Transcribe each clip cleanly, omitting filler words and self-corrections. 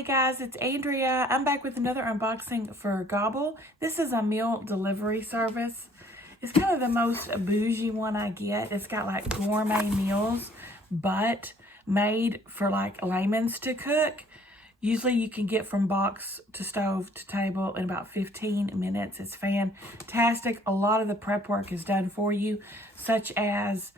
Hey guys, it's Andrea. I'm back with another unboxing for Gobble. This is a meal delivery service. It's kind of the most bougie one I get. It's got like gourmet meals, but made for like layman's to cook. Usually you can get from box to stove to table in about 15 minutes. It's fantastic. A lot of the prep work is done for you, such as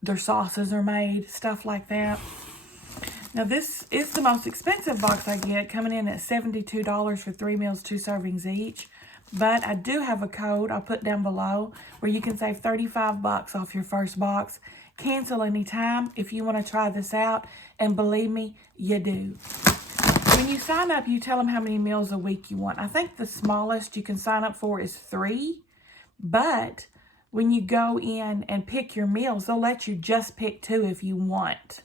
their sauces are made, stuff like that. Now this is the most expensive box I get, coming in at $72 for 3 meals, 2 servings each. But I do have a code I'll put down below where you can save 35 bucks off your first box. Cancel anytime if you want to try this out, and believe me, you do. When you sign up, you tell them how many meals a week you want. I think the smallest you can sign up for is 3, but when you go in and pick your meals, they'll let you just pick 2 if you want.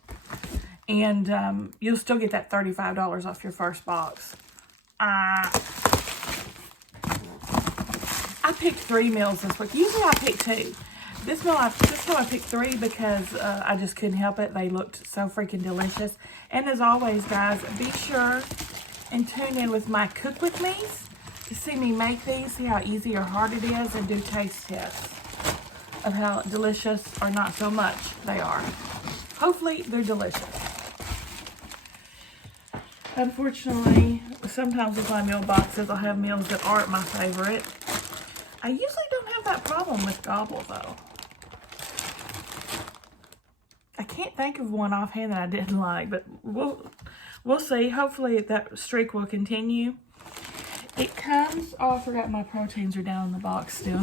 And you'll still get that $35 off your first box. I picked 3 meals this week. Usually I pick 2. This time I picked 3 because I just couldn't help it. They looked so freaking delicious. And as always, guys, be sure and tune in with my Cook With Me's to see me make these, see how easy or hard it is, and do taste tests of how delicious or not so much they are. Hopefully, they're delicious. Unfortunately, sometimes with my meal boxes, I'll have meals that aren't my favorite. I usually don't have that problem with Gobble, though. I can't think of one offhand that I didn't like, but we'll see. Hopefully, that streak will continue. It comes... Oh, I forgot my proteins are down in the box still.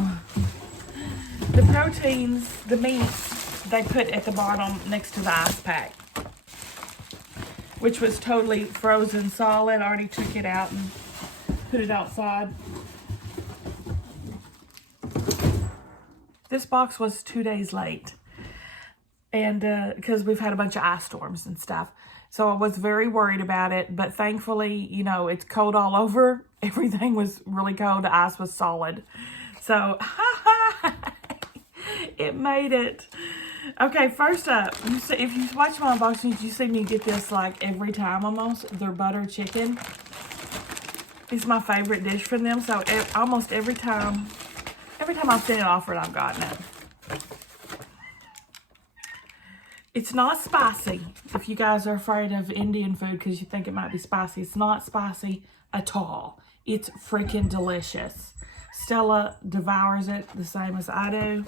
The proteins, the meats, they put at the bottom next to the ice pack, which was totally frozen solid. I already took it out and put it outside. This box was 2 days late, and because we've had a bunch of ice storms and stuff. So I was very worried about it, but thankfully, you know, it's cold all over. Everything was really cold. The ice was solid. So, it made it. Okay, first up, if you watch my unboxings, you see me get this like every time almost. Their butter chicken. It's my favorite dish from them. So almost every time I've seen it offered, I've gotten it. It's not spicy. If you guys are afraid of Indian food because you think it might be spicy, it's not spicy at all. It's freaking delicious. Stella devours it the same as I do.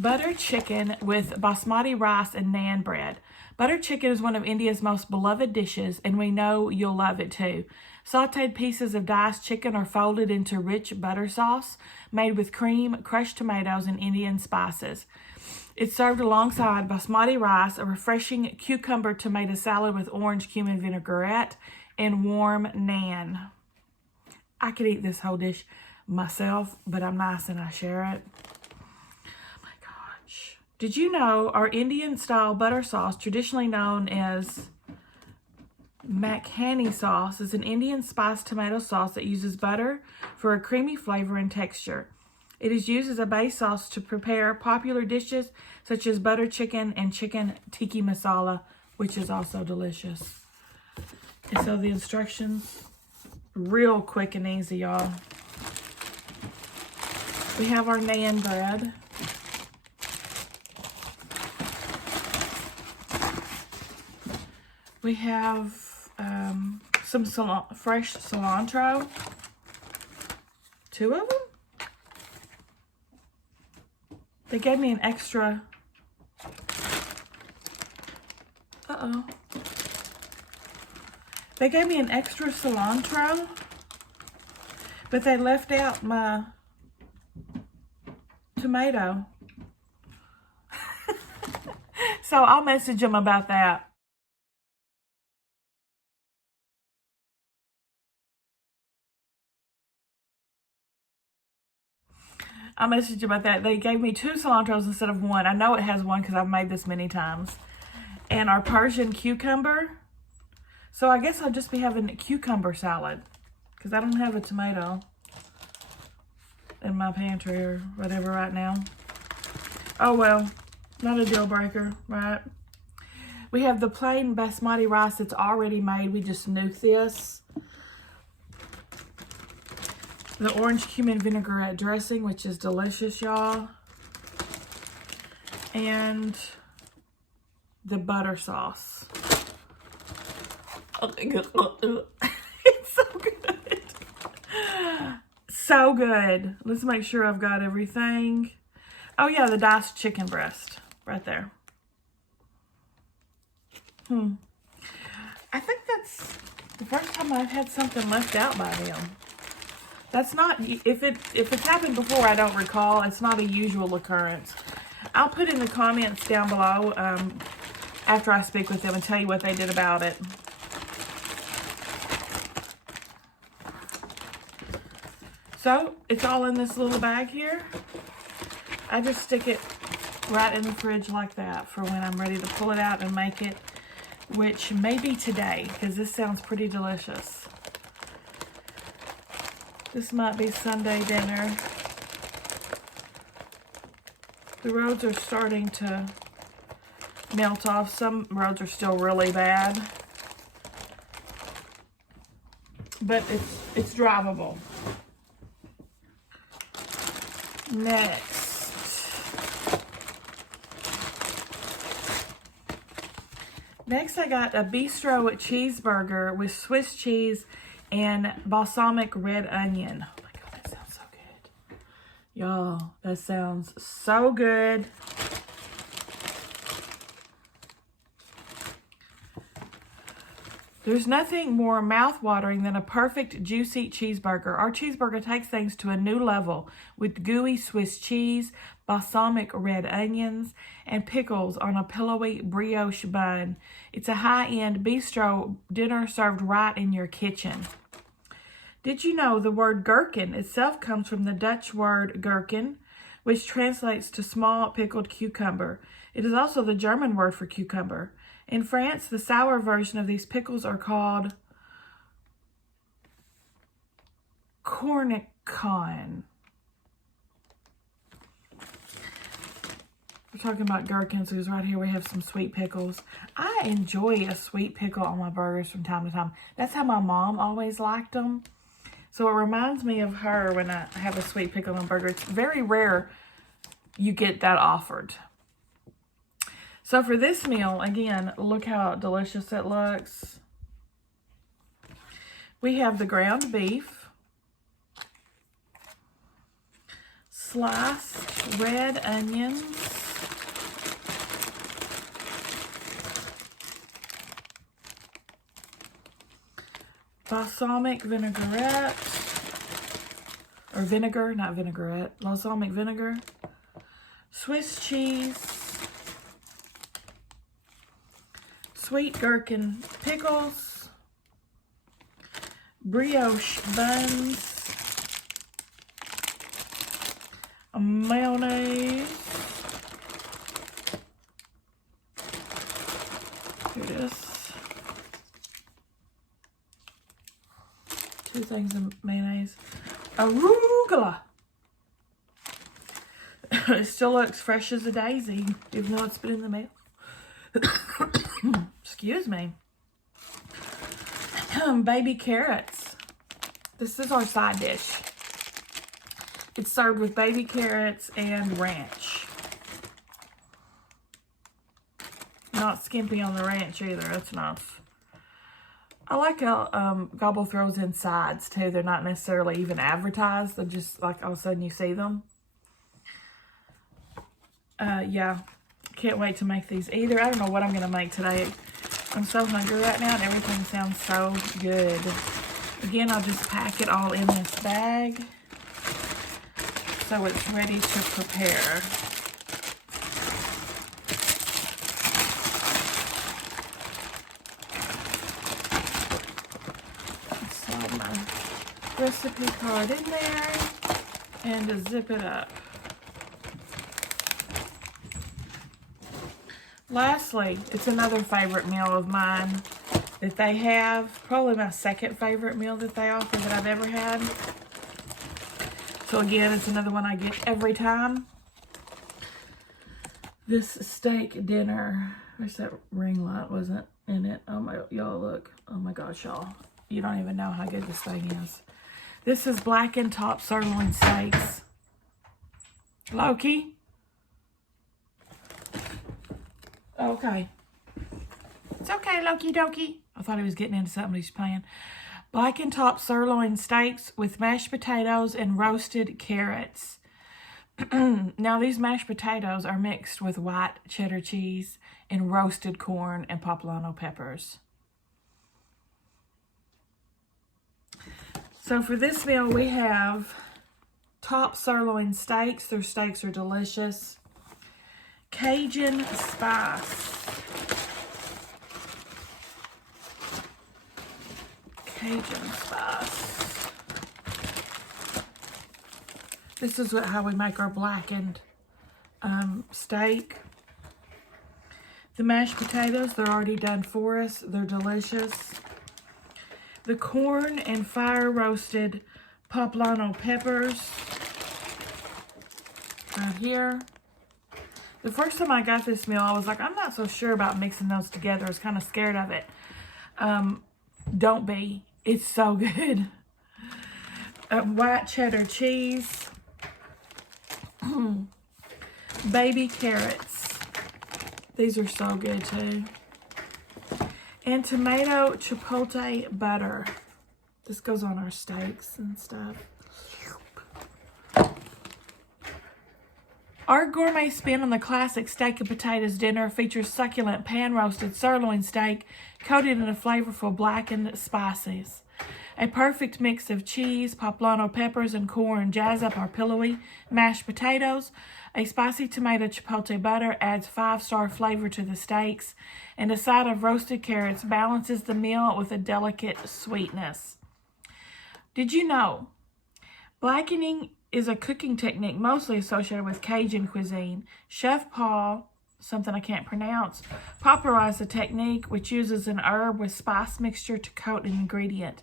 Butter chicken with basmati rice and naan bread. Butter chicken is one of India's most beloved dishes, and we know you'll love it too. Sauteed pieces of diced chicken are folded into rich butter sauce made with cream, crushed tomatoes, and Indian spices. It's served alongside basmati rice, a refreshing cucumber tomato salad with orange cumin vinaigrette, and warm naan. I could eat this whole dish myself, but I'm nice and I share it. Oh my gosh. Did you know our Indian-style butter sauce, traditionally known as makhani sauce, is an Indian spiced tomato sauce that uses butter for a creamy flavor and texture. It is used as a base sauce to prepare popular dishes such as butter chicken and chicken tikka masala, which is also delicious. And so the instructions, real quick and easy, y'all. We have our naan bread. We have some fresh cilantro. 2 of them. They gave me an extra. They gave me an extra cilantro, but they left out my tomato. So I'll message them about that. I'll message you about that. They gave me 2 cilantros instead of 1. I know it has 1 because I've made this many times. And our Persian cucumber. So I guess I'll just be having a cucumber salad because I don't have a tomato in my pantry or whatever right now. Oh well, not a deal breaker, right? We have the plain basmati rice that's already made. We just nuke this. The orange cumin vinaigrette dressing, which is delicious, y'all. And the butter sauce. It's so good. So good. Let's make sure I've got everything. Oh yeah, the diced chicken breast right there. I think that's the first time I've had something left out by them. That's not, if it's happened before, I don't recall. It's not a usual occurrence. I'll put in the comments down below after I speak with them and tell you what they did about it. So, it's all in this little bag here. I just stick it right in the fridge like that for when I'm ready to pull it out and make it, which may be today, because this sounds pretty delicious. This might be Sunday dinner. The roads are starting to melt off. Some roads are still really bad, but it's drivable. Next I got a Bistro Cheeseburger with Swiss cheese and balsamic red onion. Oh my God, that sounds so good. Y'all, that sounds so good. There's nothing more mouth-watering than a perfect juicy cheeseburger. Our cheeseburger takes things to a new level with gooey Swiss cheese, balsamic red onions, and pickles on a pillowy brioche bun. It's a high-end bistro dinner served right in your kitchen. Did you know the word gherkin itself comes from the Dutch word gherkin, which translates to small pickled cucumber. It is also the German word for cucumber. In France, the sour version of these pickles are called cornichon. We're talking about gherkins because right here we have some sweet pickles. I enjoy a sweet pickle on my burgers from time to time. That's how my mom always liked them. So it reminds me of her when I have a sweet pickle on a burger. It's very rare you get that offered. So for this meal, again, look how delicious it looks. We have the ground beef, sliced red onions, balsamic vinaigrette, or vinegar, not vinaigrette, balsamic vinegar, Swiss cheese, sweet gherkin pickles, brioche buns, mayonnaise, here it is, 2 things of mayonnaise, arugula. It still looks fresh as a daisy, even though it's been in the mail. Excuse me. Baby carrots. This is our side dish. It's served with baby carrots and ranch. Not skimpy on the ranch either. That's nice. I like how Gobble throws in sides too. They're not necessarily even advertised. They're just like all of a sudden you see them. Yeah. Can't wait to make these either. I don't know what I'm going to make today. I'm so hungry right now and everything sounds so good. Again, I'll just pack it all in this bag so it's ready to prepare. Slide my recipe card in there and zip it up. Lastly, it's another favorite meal of mine that they have. Probably my second favorite meal that they offer that I've ever had. So again, it's another one I get every time. This steak dinner Where's that ring light? Wasn't in it. Oh my, y'all look. Oh my gosh, y'all. You don't even know how good this thing is. This is blackened top sirloin steaks. Loki. Okay. It's okay, Loki Dokie. I thought he was getting into something he's playing. Blackened top sirloin steaks with mashed potatoes and roasted carrots. Now, these mashed potatoes are mixed with white cheddar cheese and roasted corn and poblano peppers. So for this meal, we have top sirloin steaks. Their steaks are delicious. Cajun spice. Cajun spice. This is how we make our blackened steak. The mashed potatoes, they're already done for us. They're delicious. The corn and fire roasted poblano peppers right here. The first time I got this meal, I was like, I'm not so sure about mixing those together. I was kind of scared of it. Don't be. It's so good. White cheddar cheese. Baby carrots. These are so good too. And tomato chipotle butter. This goes on our steaks and stuff. Our gourmet spin on the classic steak and potatoes dinner features succulent pan-roasted sirloin steak coated in a flavorful blackened spices. A perfect mix of cheese, poblano peppers, and corn jazz up our pillowy mashed potatoes. A spicy tomato chipotle butter adds 5-star flavor to the steaks, and a side of roasted carrots balances the meal with a delicate sweetness. Did you know blackening is a cooking technique mostly associated with Cajun cuisine? Chef Paul, something I can't pronounce, popularized the technique, which uses an herb with spice mixture to coat an ingredient.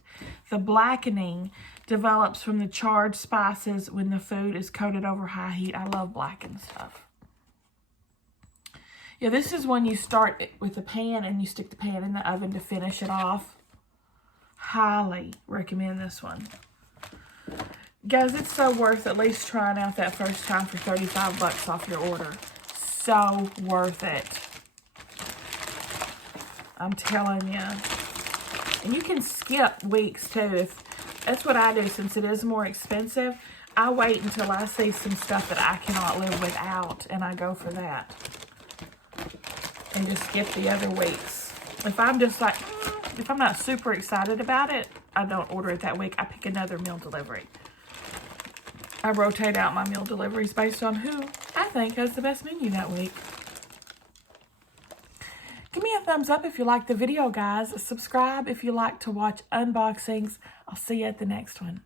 The blackening develops from the charred spices when the food is coated over high heat. I love blackened stuff. Yeah, this is when you start with the pan and you stick the pan in the oven to finish it off. Highly recommend this one. Guys, it's so worth at least trying out that first time for 35 bucks off your order. So worth it. I'm telling you. And you can skip weeks too. That's what I do, since it is more expensive. I wait until I see some stuff that I cannot live without, and I go for that. And just skip the other weeks. If I'm just like, if I'm not super excited about it, I don't order it that week. I pick another meal delivery. I rotate out my meal deliveries based on who I think has the best menu that week. Give me a thumbs up if you like the video, guys. Subscribe if you like to watch unboxings. I'll see you at the next one.